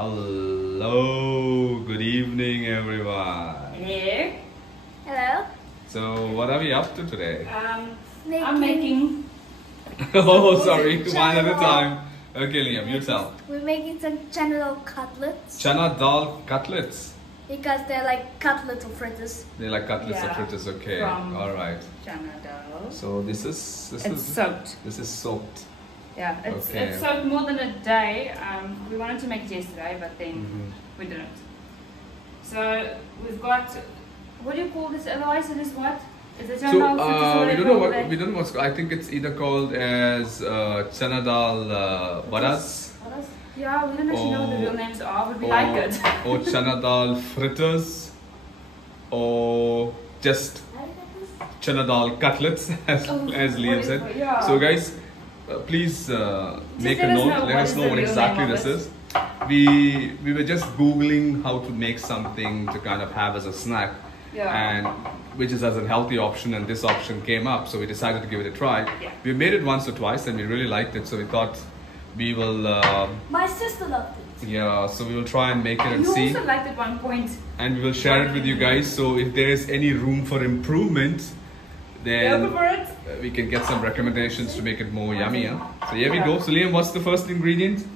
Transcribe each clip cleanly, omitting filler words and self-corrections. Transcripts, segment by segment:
Hello, good evening everyone. Hello. Hello. So what are we up to today? I'm making. Oh, sorry, one at a time. Okay, Liam, you tell. We're making some Chanadal cutlets. Chanadal Cutlets. Because they're like cutlets or fritters. They like cutlets or fritters, okay. All right. Chanadal. So this is soaked. This is soaked. Yeah, it's soaked more than a day. We wanted to make it yesterday, but then we didn't. So we've got, what do you call this otherwise? It is what? Is it Chanadal? We don't know what's. I think it's either called as Chanadal Vadas. Yeah, we don't actually know what the real names are, but we like it. Or Chanadal fritters, or just Chanadal cutlets, as Liam said. Yeah. So guys, please make a note. Let us know what exactly this is. We were just googling how to make something to kind of have as a snack, and which is as a healthy option, and this option came up, so we decided to give it a try. Yeah. We made it once or twice, and we really liked it, so we thought we will. My sister loved it. Yeah, so we will try and make it and see. You also liked it at one point. And we will share it with you guys. So if there is any room for improvement, then Go for it. We can get some recommendations to make it more yummier. So here we go. So Liam, what's the first ingredient?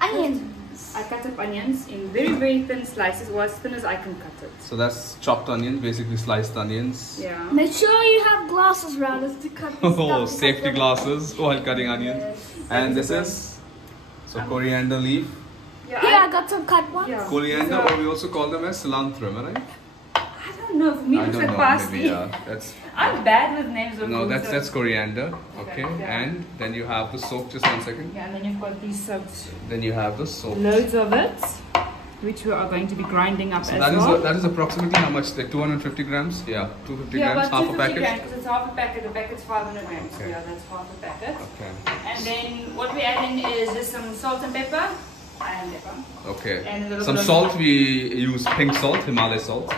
Onions. I cut up onions in very, very thin slices, or as thin as I can cut it. So that's chopped onions, basically sliced onions. Yeah. Make sure you have glasses around us to cut this Oh, stuff. safety glasses while cutting onions. Yes. And this is coriander leaf. Here I got some cut ones. Yeah. Coriander, or we also call them as cilantro, am I right? I don't know. For me, it looks like parsley. Maybe, yeah. That's I'm bad with names of no, foods, that's so- coriander. Okay, yeah. and then you have the soap. Just 1 second. Yeah, and then you've got these soaked. Then you have the soap. Loads of it, which we are going to be grinding up So as that is well. that is approximately how much? Like 250 grams? Yeah, 250 Yeah, grams, about half a 250 packet. grams, because it's half a packet. The packet's 500 grams. Okay. Yeah, that's half a packet. Okay. And then what we add in is just some salt and pepper. And pepper. Okay. And a little Some bit of- salt. We use pink salt, Himalaya salt. So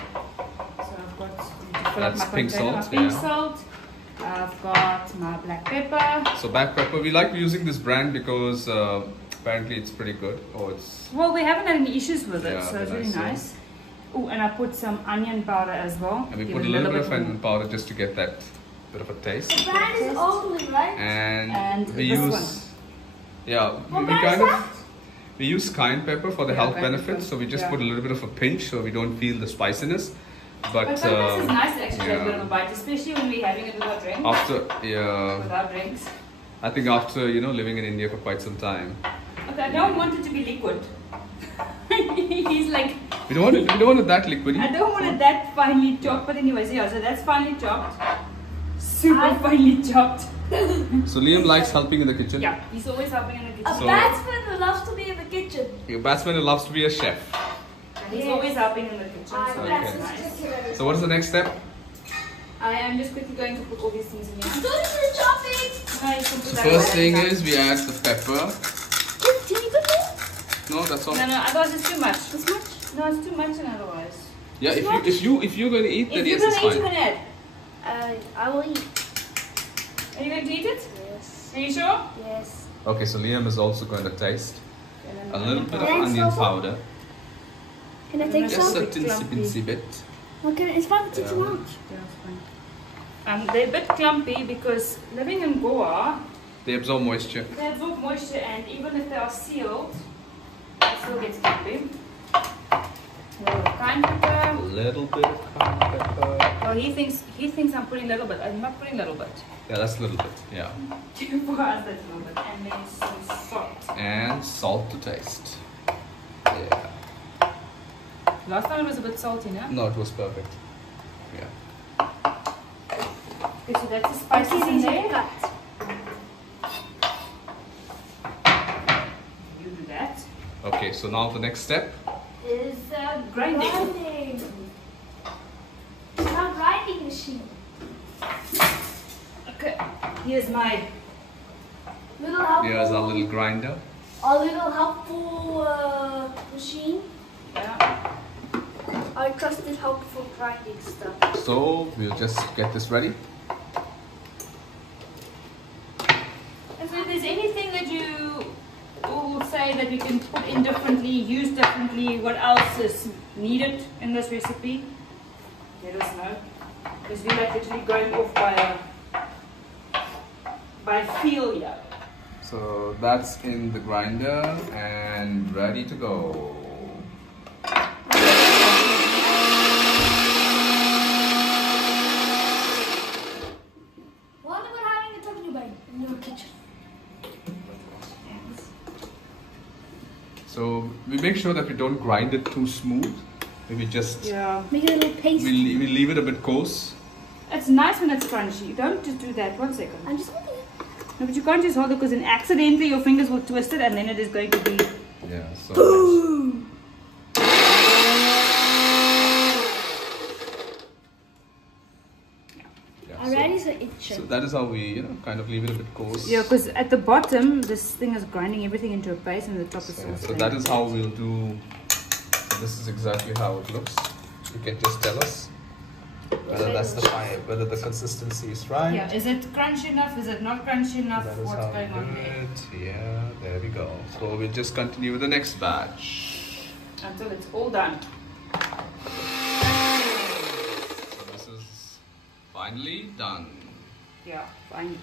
I've got to fill That's up my pink container, salt, my pink yeah. salt. I've got my black pepper. So black pepper. We like using this brand because apparently it's pretty good. Oh, it's Well, we haven't had any issues with it, Yeah, so it's but really I see. nice. Oh, and I put some onion powder as well. and we Give put a it little bit of more. onion powder just to get that bit of a taste. The brand is only, right? And we this use one. we kind of we use cayenne pepper for the health cayenne benefits. pepper, So we just yeah. put a little bit of a pinch so we don't feel the spiciness. But sometimes it's nice to actually have a bit of a yeah. bite, especially when we're having it with our drinks. With our drinks. I think after living in India for quite some time, Okay, I don't want it to be liquid. He's like, we don't want it that liquidy. I don't want it that finely chopped. But anyways, yeah, so that's finely chopped. Super finely chopped. So Liam likes helping in the kitchen. Yeah, he's always helping in the kitchen. A batsman who loves to be in the kitchen. A batsman who loves to be a chef. He's always helping in the kitchen, so Okay. that's nice. So what is the next step? I am just quickly going to put all these things in here. Go to the chopping. The first thing is we add the pepper. Teeny pepper? No, that's all. No, otherwise it's too much. This much? No, it's too much, and otherwise. Yeah, if you're going to eat, then If you're yes, it's gonna eat, you fine. can add. I will eat. Are you going to eat it? Yes. Are you sure? Yes. Okay, so Liam is also going to taste a little bit of Can I onion taste powder. Can I take Just some? a teensy bit. Okay, it's fine. Take some out. Yeah, it's fine. They're a bit clumpy because living in Goa, They absorb moisture. they absorb moisture, and even if they are sealed, it still gets clumpy. A little cayenne A pepper. little bit of cayenne pepper. Well, he thinks I'm putting a little bit. I'm not putting a little bit. Yeah, that's a little bit. Yeah. For us, that's a little bit. And then some salt. And salt to taste. Yeah. Last time it was a bit salty, no? No, it was perfect. Yeah. Okay, so that's the spices in there. You do that. Okay, so now the next step. Is Grinding. It's not grinding machine. Okay, here's my. Little helpful. Here's our little grinder. A little helpful machine. Yeah. I trust it helpful grinding stuff. So we'll just get this ready. And so if there's anything that you will say that we can put in different differently, used differently, what else is needed in this recipe, let us know. Because we like literally going off by feel here. So that's in the grinder and ready to go. What about having a talking about in your kitchen? So we make sure that we don't grind it too smooth. Maybe just make it a little paste. we leave it a bit coarse. It's nice when it's crunchy. You don't just do that. 1 second. I'm just holding it. No, but you can't just hold it because then accidentally your fingers will twist it and then it is going to be. Yeah. So. Boom! Already, so it should. So that is how we, kind of leave it a bit coarse. Yeah, because at the bottom, this thing is grinding everything into a paste, and the top is sauce. So that is how we'll do. So this is exactly how it looks. You can just tell us whether that's the whether the consistency is right. Yeah, is it crunchy enough? Is it not crunchy enough? That is What's how going on there? Yeah, there we go. So we'll just continue with the next batch until it's all done. So this is finally done. Yeah, fine.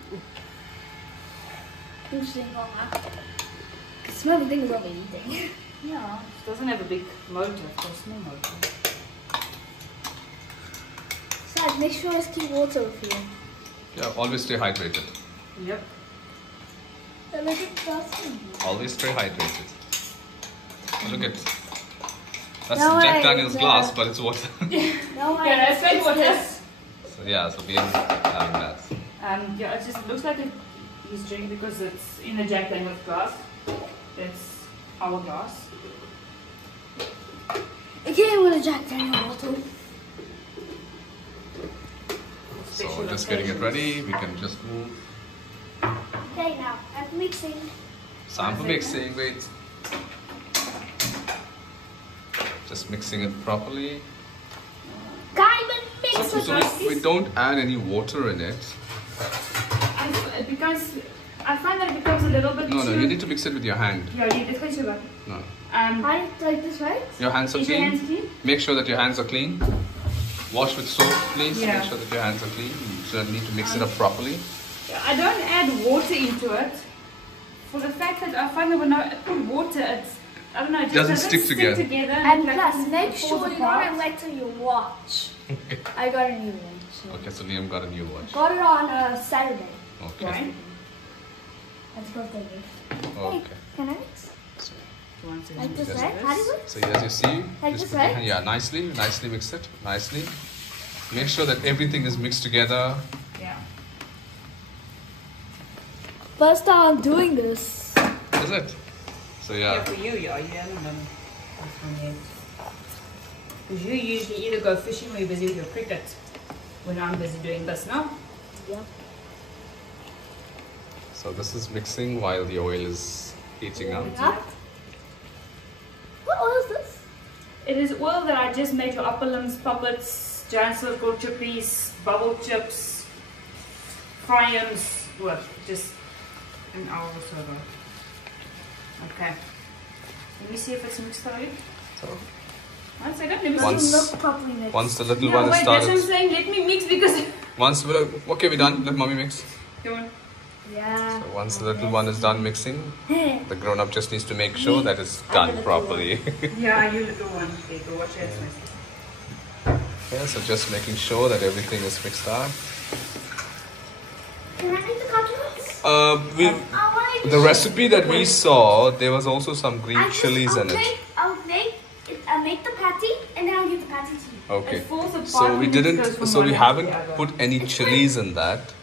Interesting on that. Smell the thing is over eating. Yeah, it doesn't have a big motor, of course, no motor. Sad, make sure it's keep water with you. Yeah, always stay hydrated. Yep. Always stay hydrated. Look at that's No Jack way, Daniel's no. glass, but it's water. No, Yeah, that's like what is. So yeah, so we are having that. Yeah, it just looks like he's drinking because it's in a Jack Daniel's glass. It's our glass. It came with a Jack Daniel bottle. So we're just getting it ready. We can just move. Okay, now I'm mixing. Sample mixing. Wait. Just mixing it properly. Diamond mix with So we don't add any water in it. Because I find that it becomes a little bit No, too... you need to mix it with your hand. Yeah, you need to sugar. No. I like this, right? Your hands are Is your clean. hands clean? Make sure that your hands are clean. Wash with soap, please. Yeah. Make sure that your hands are clean. You need to mix it up properly. I don't add water into it for the fact that I find that when I put water, it's, I don't know, it just Doesn't stick together. And like plus, it make falls sure you apart. don't wet till your watch. I got a new one. So. Okay, so Liam got a new watch. Got it on Saturday. Okay. Right? That's birthday gift. Okay. Hey, can I mix? So, Like this, Yes. right? How do you do? so as you see, Like just this, put your right? hand- yeah, nicely mix it, nicely. Make sure that everything is mixed together. Yeah. First time I'm doing this. Is it? So Yeah, for you, you haven't done this one yet. Because you usually either go fishing or you're busy with your cricket. When I'm busy doing this now. Yep. So this is mixing while the oil is heating up. Up. What oil is this? It is oil that I just made for upper limbs, puppets, giant circle chippies, bubble chips, fry-ins, what, just an hour or so ago. Okay. Let me see if it's mixed already. So 1 second, let me Once- see. Doesn't look properly mixed. once the little Yeah, one is wait, that's what I'm started, saying, let me mix because... okay, we're done. Let mommy mix. Come on. Yeah. So once the little one is done mixing, the grown up just needs to make sure that it's done properly. Yeah, you little one. Okay, go watch it. Yeah, so just making sure that everything is mixed up. Can I make the cutlets? The recipe that we saw, there was also some green chilies in it. I'll make the patty and then I'll give the patty to you. Okay. It falls apart So we when it didn't. goes from So we one haven't to the other. put any chilies in that.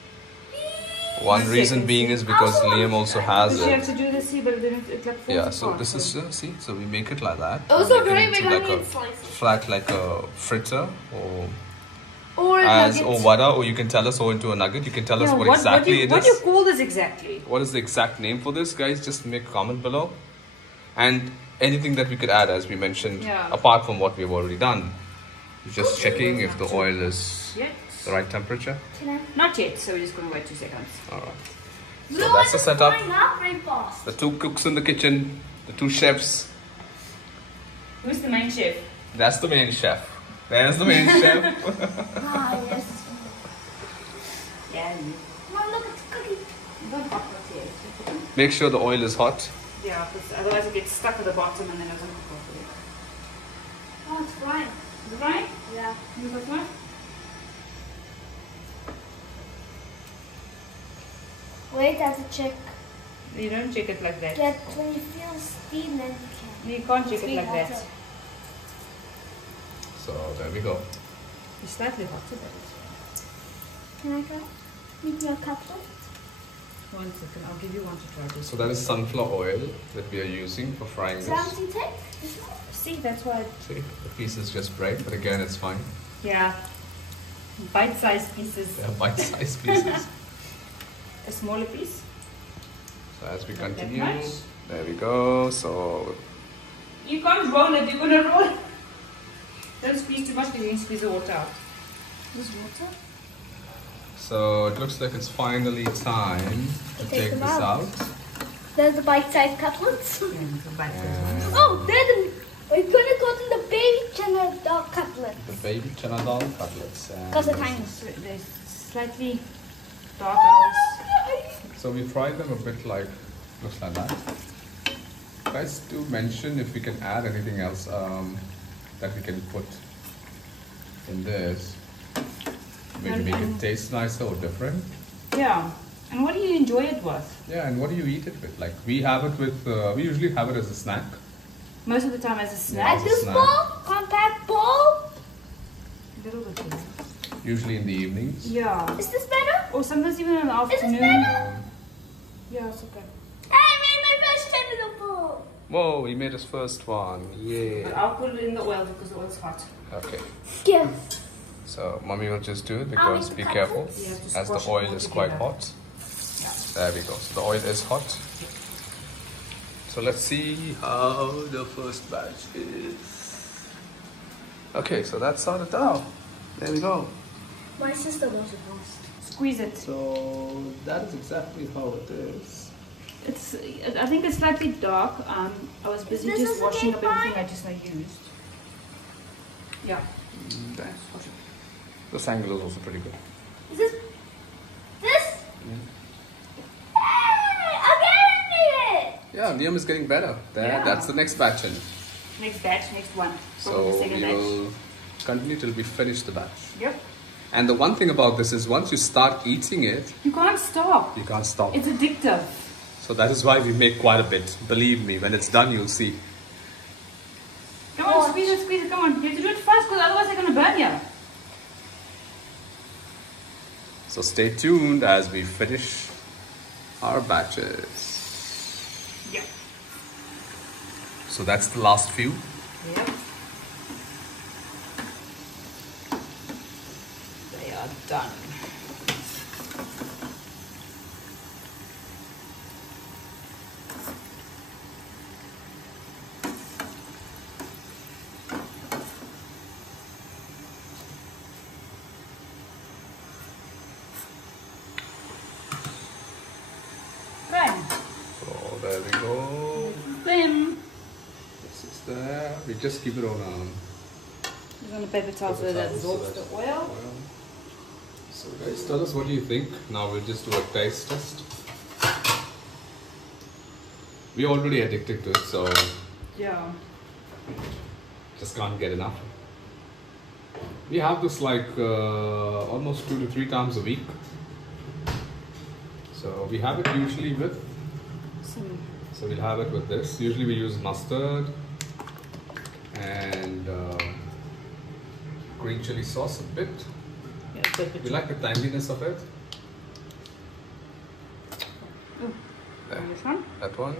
One reason being is because Liam also has Because you have it. to do this, see, but then it like falls Yeah. So apart, this is see. So we make it like that. Also Make it very into big like onion a slices. flat, like a fritter, or Or as nuggets. or vada, or you can tell us or into a nugget. You can tell us Yeah, what exactly it what do you is. call this exactly? What is the exact name for this, guys? Just make a comment below. And anything that we could add, as we mentioned, Yeah. apart from what we've already done. Just checking if the oil is Yet? the right temperature. Can I? Not yet, so we're just going to wait 2 seconds. Alright. Blue So that's the is setup. going up very fast. The two cooks in the kitchen, the two chefs, Who's the main chef? That's the main chef. There's the main chef. Ah, yes. Yeah. Mom, look, it's cooking. Don't pop it here. Make sure the oil is hot. Yeah, because otherwise it gets stuck at the bottom and then it doesn't cook properly. Oh, it's frying. Is it right? Yeah. You got one? Wait, I have to check. You don't check it like that. Yeah, when you feel steam, then you can. You can't check it Steam like that. water. So there we go. It's slightly hotter, but Can I try? Make me a cutlet? 1 second. I'll give you one to try this. So that is sunflower oil that we are using for frying this. Something take? This one? See, that's why. See, the pieces just break, but again, it's fine. Yeah. Bite-sized pieces. They are bite-sized pieces. A smaller piece. So as we Not that continue, much. there we go. So You can't roll it. You're gonna roll it. Don't squeeze too much because you can squeeze the water out. This water? So it looks like it's finally time to take them this out. There's the bite-sized cutlets. Yeah, it's a bite-sized And Oh, we're gonna go to the baby Chanadal Cutlets. the baby Chanadal Cutlets. Because they're tiny. one. They're slightly dark hours. So we fried them a bit like, looks like that. Guys, do mention if we can add anything else that we can put in this. Maybe make it taste nicer or different. Yeah. And what do you enjoy it with? Yeah, and what do you eat it with? Like we have it with, we usually have it as a snack. Most of the time as a Yeah. snack. Like this snack. bowl? Compact bowl? A little bit. Yeah. Usually in the evenings. Yeah. Is this better? Or sometimes even in the Is this afternoon. better? Yeah, it's okay. I made my first Chanadal bowl. Whoa, he made his first one. But Yeah. I'll put it in the oil because the oil's hot. Okay. Yes. So mommy will just do it because be careful You have to as the squash it oil all is quite together. hot. There we go. So the oil is hot. So let's see how the first batch is. Okay, so that's sorted out. There we go. My sister was the most. Squeeze it. So that is exactly how it is. It's. I think it's slightly dark. I was busy This just is washing okay, up everything fine. I just used. Yeah. Thanks. This angle is also pretty good. Is this? This? Hey! Again, I made it! Yeah, Liam is getting better. There, Yeah. That's the next batch in. Next batch, next one. So Probably the second we batch. will continue till we finish the batch. Yep. And the one thing about this is once you start eating it, You can't stop. you can't stop. It's addictive. So that is why we make quite a bit. Believe me, when it's done, you'll see. Come on, squeeze it, come on. You have to do it fast because otherwise they're going to burn you. So stay tuned as we finish our batches. Yeah. So that's the last few. Yep. They are done. Done. So there we go. Then This is there. We just keep it on it's on the paper towel so paper that towel absorbs so the that- oil. So guys, tell us what do you think. Now we'll just do a taste test. We're already addicted to it, so Yeah. just can't get enough. We have this like almost 2 to 3 times a week. So we have it usually with, so we'll have it with this. Usually we use mustard and green chili sauce a bit. Yeah, but We like the tanginess of it. There, this one. that one.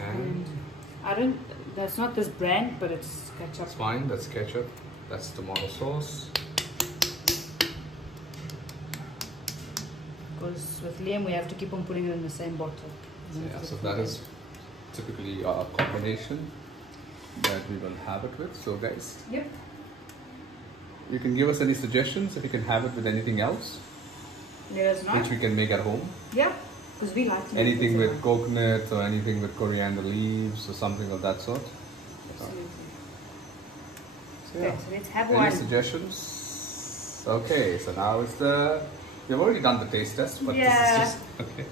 And I don't. That's not this brand, but it's ketchup. that's fine, that's ketchup. That's tomato sauce. Because with Liam, we have to keep on putting it in the same bottle. So, yeah, so that is typically a combination that we will have it with. So guys, Yep. you can give us any suggestions if you can have it with anything else, Let us know. which we can make at home. Yeah. Because we like to anything with coconut or anything with coriander leaves or something of that sort. Absolutely. So, yeah. Okay, so let's have Any one. suggestions? Okay, so now it's the... We've already done the taste test, but yeah. this is just... Okay.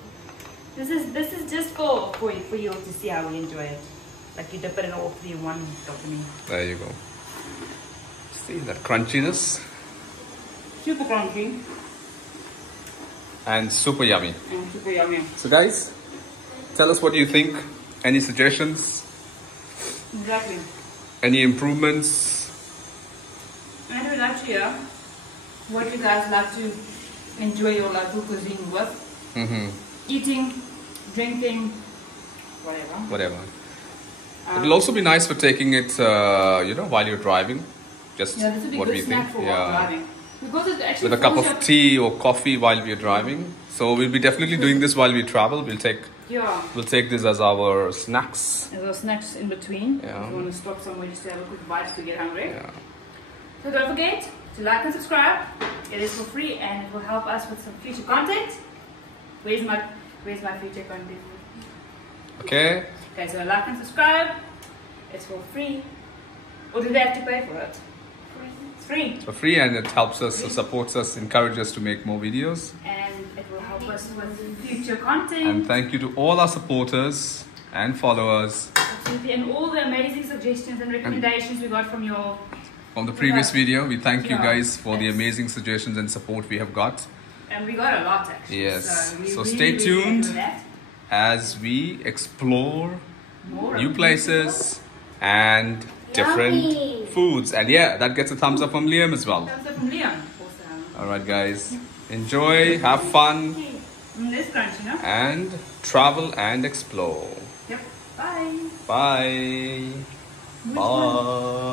This is just for you to see how we enjoy it. Like you dip it in all 3 in one topping. There you go. See that crunchiness? Super crunchy. And super yummy. And super yummy. So guys, tell us what you think. Any suggestions? Exactly. Any improvements? And we'd like to hear what you guys like to enjoy your local cuisine with. Eating, drinking, Whatever. It will also be nice for taking it, you know, while you're driving. Just this would be what good we snack think. for while driving. Because it actually with a cup of tea or coffee while we're driving. So we'll be definitely doing this while we travel. We'll take this as our snacks. As our snacks in between. Yeah. If you want to stop somewhere just to have a quick bite to get hungry. Yeah. So don't forget to like and subscribe. It is for free and it will help us with some future content. Where's my future content? Okay. Okay, so like and subscribe. It's for free. Or do they have to pay for it? It's free. It's for free, and it helps us, supports us, encourages us to make more videos. And it will help us with future content. And thank you to all our supporters and followers. Absolutely, and all the amazing suggestions and recommendations we got from the previous video. We thank you guys for the amazing suggestions and support we have got. And we got a lot actually. Yes. So really, stay tuned that. as we explore More new places and different foods. And yeah, that gets a thumbs up from Liam as well. Thumbs up from Liam. Awesome. Alright guys, enjoy, have fun, This crunchy, no? and travel and explore. Yep. Bye. Bye. Bye.